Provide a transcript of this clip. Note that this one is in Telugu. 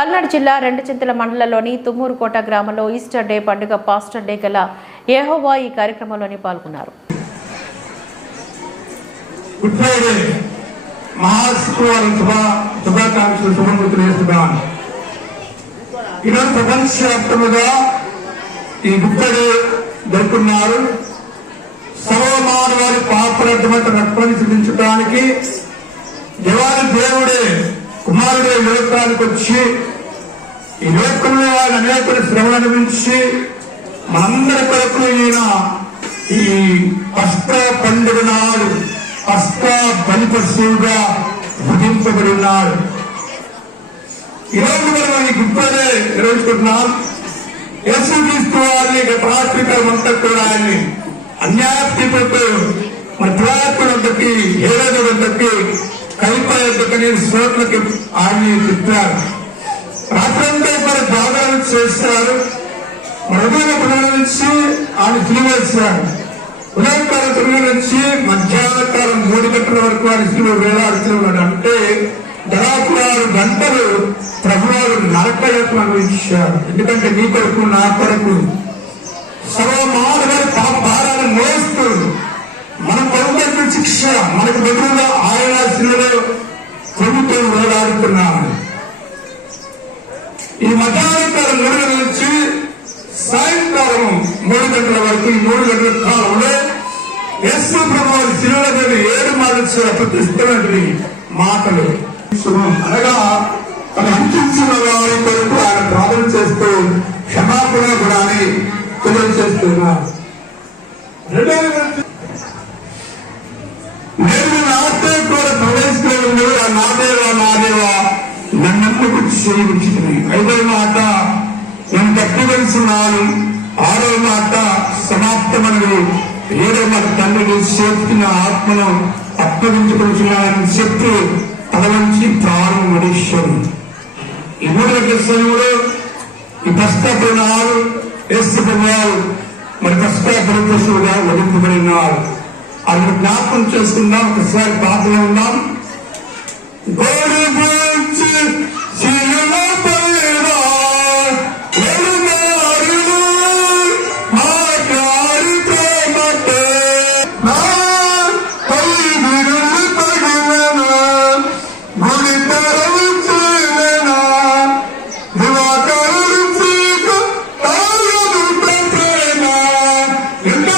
పల్నాడు జిల్లా రెండుచింతల మండలంలోని తుమ్మూరుకోట గ్రామంలో ఈస్టర్ డే పండుగ పాస్టర్ డే గల ఏహోవా ఈ కార్యక్రమంలోని పాల్గొన్నారు. ఈరోజు ప్రపంచవ్యాప్తముగా ఈ గుడ్ ఫ్రైడే సర్వమానవారి పాపరటువంటి రక్తాన్ని సిద్ధించడానికి దేవాది దేవుడే కుమారుడే లోకానికి వచ్చి ఈ లోకంలో ఆయన అనేక శ్రమలు అనుభవించి మనందరి కొరకు ఈయన ఈ అష్ట పండుగ నాడు అష్ట బలిపశువుగా విధింపబడి భుజింపబడి ఉన్నాడు ఈరోజు మనం ఈ గుప్పదే యేసు యేసుక్రీస్తు వారిని గత అంతా కూడా ఆయన్ని అన్యాయపీపులతో మన దురాత్మ వద్దకి ఏడాది వద్దకి కల్ప వద్దకని చోట్లకి ఆయన్ని తిప్పారు రాత్రంతా మరి చేస్తారు. మృగమైన పునరు నుంచి ఆయన సిలువేశారు ఉదయకాల తొమ్మిది నుంచి మధ్యాహ్న కాలం మూడు గంటల వరకు ఆయన సిలువ వేలాడుతున్నాడు అంటే దాదాపు ఆరు గంటలు ప్రభువారు నరకయత్నం అనుభవించారు. ఎందుకంటే నీ కొరకు నా కొరకు. సర్వమానవారి పాప భారాన్ని మోస్తూ మనం పడుతున్న శిక్ష మనకు బదులుగా ఆయన శిలలో ప్రభుత్వం వేలాడుతున్నాడు ఈ మధ్యాహ్నకాలం మూడు గంటల నుంచి సాయంకాలం మూడు గంటల వరకు ఈ మూడు గంటల కాలంలో యశ్వ ప్రభావం శిలువ మీద ఏడు మాటలు ప్రతిస్తున్నటువంటి మాటలు. అనగా తన అందించిన వారి కొరకు ఆయన ప్రార్థన చేస్తూ క్షమాపణ కూడా అని తెలియజేస్తున్నారు. రెండవ నన్నెందుకు చేయించుకుని ఐదవ మాట నేను తప్పు తెలుసున్నాను ఆరవ మాట సమాప్తమనవి ఏడవ మాట తండ్రిని చేస్తున్న ఆత్మను అప్పగించుకుంటున్నానని చెప్పి తన నుంచి ప్రాణం మనుష్యం ఈ మూడవ సమయంలో ఈ పశ్చాత్తనాలు వేస్తున్నారు మరి పశ్చాత్తరుగా వదిలింపబడి అది జ్ఞాపకం చేసుకుందాం ఒకసారి పాపలో ఉన్నాం గోల్